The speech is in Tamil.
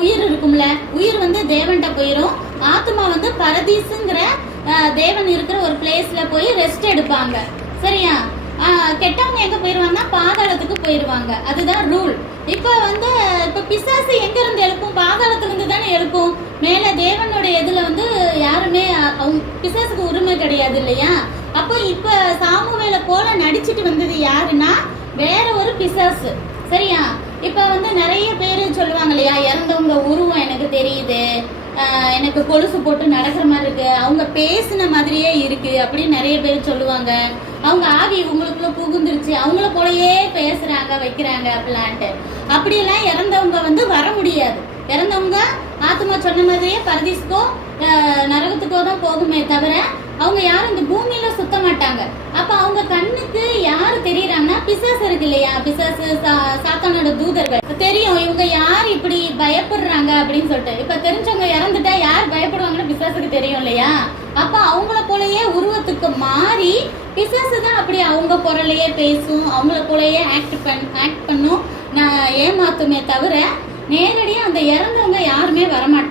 உயிர் இருக்கும்ல? உயிர் வந்து தேவன்கிட்ட போயிரும். ஆத்மா வந்து பரதீசுங்கிற தேவன் இருக்கிற ஒரு பிளேஸ்ல போய் ரெஸ்ட் எடுப்பாங்க. சரியா? கெட்டவங்க எங்க போயிருவாங்கன்னா பாதாளத்துக்கு போயிருவாங்க. அதுதான் ரூல் இப்ப வந்து இப்ப பிசாசு எங்க இருந்து எழுப்பும்? பாதாளத்துல இருந்து தானே எழுப்பும். மேல தேவனோட இதுல வந்து யாருமே அவங்க பிசாசுக்கு உரிமை கிடையாது இல்லையா? அப்போ இப்ப சாமுவேல போல நடிச்சிட்டு வந்தது யாருன்னா வேற ஒரு பிசாசு. சரியா? இப்ப வந்து நிறைய பேர் சொல்லுவாங்க இல்லையா இறந்தவங்க உருவம் எனக்கு தெரியுது ஆஹ் எனக்கு கொலுசு போட்டு நடக்கிற மாதிரி இருக்கு. அவங்க பேசின மாதிரியே இருக்கு அப்படின்னு நிறைய பேர் சொல்லுவாங்க. அவங்க ஆவி உங்களுக்குள்ள புகுந்துருச்சு. அவங்கள போலயே பேசுறாங்க வைக்கிறாங்க அப்படிலான்ட்டு. அப்படியெல்லாம் இறந்தவங்க வந்து வர முடியாது. இறந்தவங்க ஆத்மா சொன்ன மாதிரியே பரதீஸ்க்கோ நரகத்துக்கோ தான் போகுமே தவிர அவங்க யாரும் இந்த பூமியில சுத்த மாட்டாங்க. அப்ப அவங்க கண்ணுக்கு யாரு தெரியறாங்கன்னா பிசாசு இருக்கு இல்லையா? பிசாசு சாத்தானோட தெரியும் இவங்க யார் இப்படி பயப்படுறாங்க அப்படின்னு சொல்லிட்டு. இப்ப தெரிஞ்சவங்க இறந்துட்டா யார் பயப்படுவாங்கன்னு பிசாசுக்கு தெரியும் இல்லையா? அப்ப அவங்கள போலயே உருவத்துக்கு மாறி பிசாசு தான் அப்படி அவங்க குரலையே பேசும் அவங்கள போலயே ஆக்ட் பண் ஆக்ட் பண்ணும். நான் ஏமாத்துமே தவிர நேரடியாக அந்த இறந்தவங்க யாருமே வரமாட்டாங்க.